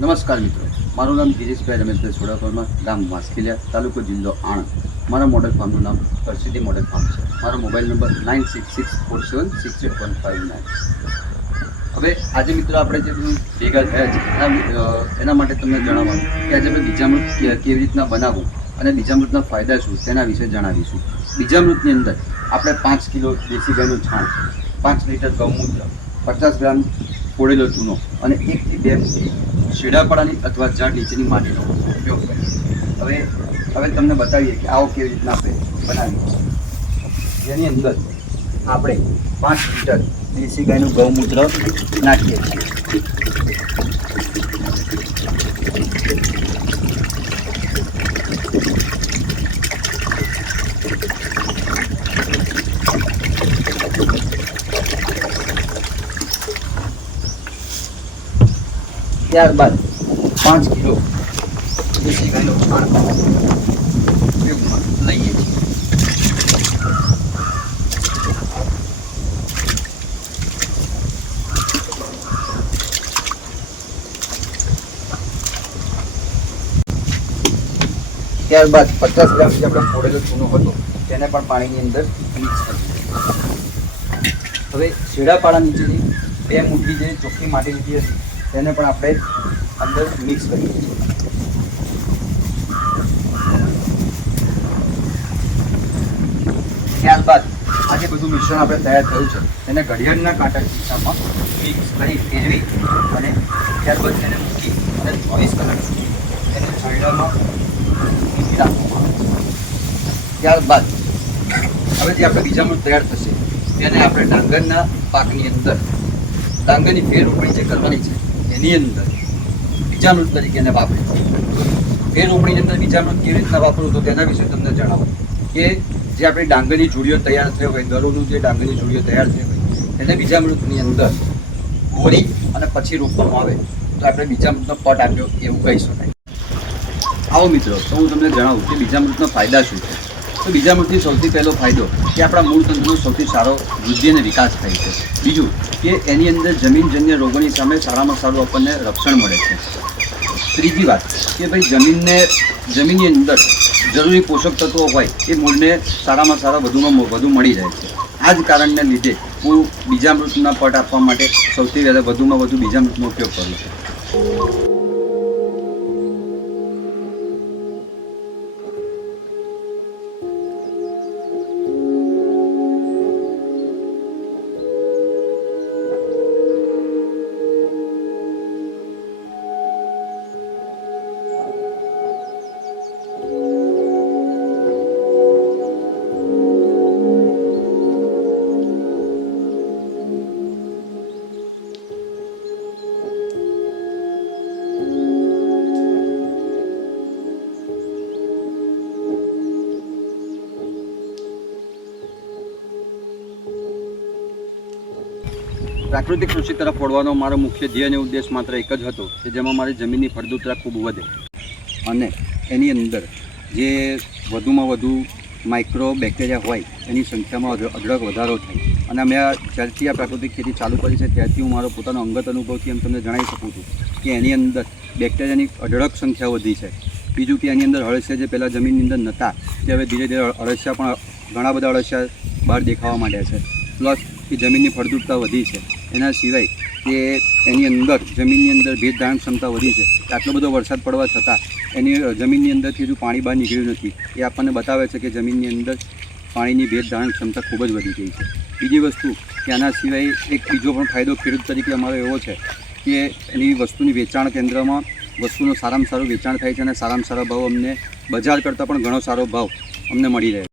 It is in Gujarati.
નમસ્કાર મિત્રો, મારું નામ ગિરીશભાઈ રમેશભાઈ સોડાપરમાં, ગામ માસ્કિલિયા, તાલુકો જિલ્લો આણંદ. મારા મોડેલ ફાર્મનું નામ પરસિદ્ધિ મોડેલ ફાર્મ છે. મારો મોબાઈલ નંબર 9664768159. હવે આજે મિત્રો આપણે જે ભેગા થયા છે એના માટે તમને જણાવવાનું કે આજે આપણે બીજામૃત કેવી રીતના બનાવવું અને બીજામૃતના ફાયદા શું તેના વિશે જણાવીશું. બીજામૃતની અંદર આપણે 5 કિલો દેશી ગાયનું છાણ, 5 લીટર ગૌમૂત્ર, 50 ગ્રામ ફોડેલો ચૂનો અને 1 થી 2 મુઠ્ઠી શેડાપાડાની અથવા ઝાડ નીચેની માટીનો ઉપયોગ કરીએ. હવે તમને બતાવીએ કે આવો કેવી રીતના આપણે બનાવીએ. જેની અંદર આપણે 5 લીટર દેશી ગાયનું ગૌમૂત્ર નાખીએ છીએ. ત્યારબાદ 5 કિલો દેશી ગાયનો છાણ ઉપયોગમાં લઈએ છીએ. ત્યારબાદ 50 ગ્રામ જે આપણે ફોડેલો ચૂનો હતો તેને પણ પાણીની અંદર મિક્સ કરીએ. હવે શેડાપાડા નીચેની 2 મુઠ્ઠી જે ચોખ્ખી માટી લીધી હતી તેને પણ આપણે અંદર મિક્સ કરીએ છીએ. ત્યારબાદ આ જે બધું મિશ્રણ આપણે તૈયાર થયું છે તેને ઘડિયાળના કાંટા ખીચામાં મિક્સ કરી ફેરવી અને ત્યારબાદ તેને મૂકી અને 24 કલાક સુધી તેને છાંયડામાં મૂકી રાખવામાં આવે છે. ત્યારબાદ હવે જે આપણે બીજામૃત તૈયાર થશે તેને આપણે ડાંગરના પાકની અંદર ડાંગરની ફેર રોપણી જે કરવાની છે એની અંદર બીજામૃત તરીકે એને વાપરીશું. ફેર રોપણીની અંદર બીજામૃત કેવી રીતના વાપરવું તો તેના વિશે તમને જણાવો કે જે આપણી ડાંગરની જોડીઓ તૈયાર થઈ હોય, દરોનું જે ડાંગરની જોડીઓ તૈયાર થઈ હોય એને બીજામૃતની અંદર ઘોરી અને પછી રોપવામાં આવે તો આપણે બીજામૃતનો પટ આપ્યો એવું કહી શકાય. આવો મિત્રો, તો હું તમને જણાવું કે બીજામૃતના ફાયદા શું છે. તો બીજામૃતથી સૌથી પહેલો ફાયદો કે આપણા મૂળ તંત્રનો સૌથી સારો વૃદ્ધિ અને વિકાસ થાય છે. બીજું કે એની અંદર જમીનજન્ય રોગોની સામે સારામાં સારું આપણને રક્ષણ મળે છે. ત્રીજી વાત કે ભાઈ જમીનની અંદર જરૂરી પોષક તત્વો હોય એ મૂળને સારામાં સારા વધુમાં વધુ મળી રહે છે. આ જ કારણને લીધે હું બીજામૃતના પટ આપવા માટે સૌથી પહેલાં વધુમાં વધુ બીજામૃતનો ઉપયોગ કરું છું. પ્રાકૃતિક કૃષિ તરફ વળવાનો મારો મુખ્ય ધ્યેય અને ઉદ્દેશ માત્ર એક જ હતો કે જેમાં મારી જમીનની ફળદ્રુપતા ખૂબ વધે અને એની અંદર જે વધુમાં વધુ માઇક્રો બેક્ટેરિયા હોય એની સંખ્યામાં અઢળક વધારો થાય. અને મેં જ્યારથી આ પ્રાકૃતિક ખેતી ચાલુ કરી છે ત્યારથી હું મારો પોતાનો અંગત અનુભવથી એમ તમને જણાવી શકું છું કે એની અંદર બેક્ટેરિયાની અઢળક સંખ્યા વધી છે. બીજું કે એની અંદર અળસિયા જે પહેલાં જમીનની અંદર નહોતા તે હવે ધીરે ધીરે અળસિયા પણ ઘણા બધા અળસિયા બહાર દેખાવા માંડ્યા છે. પ્લસ કે જમીનની ફળદ્રુપતા વધી છે. એના સિવાય કે એની અંદર જમીનની અંદર ભેજ ધારણ ક્ષમતા વધી છે. આટલો બધો વરસાદ પડવા છતાં એની જમીનની અંદરથી હજુ પાણી બહાર નીકળ્યું નથી. એ આપણને બતાવે છે કે જમીનની અંદર પાણીની ભેજ ધારણ ક્ષમતા ખૂબ જ વધી ગઈ છે. બીજી વસ્તુ કે આના સિવાય એક બીજો પણ ફાયદો ખેડૂત તરીકે અમારો એવો છે કે એની વસ્તુની વેચાણ કેન્દ્રમાં વસ્તુનું સારામાં સારું વેચાણ થાય છે અને સારામાં સારો ભાવ અમને બજાર કરતાં પણ ઘણો સારો ભાવ અમને મળી રહે.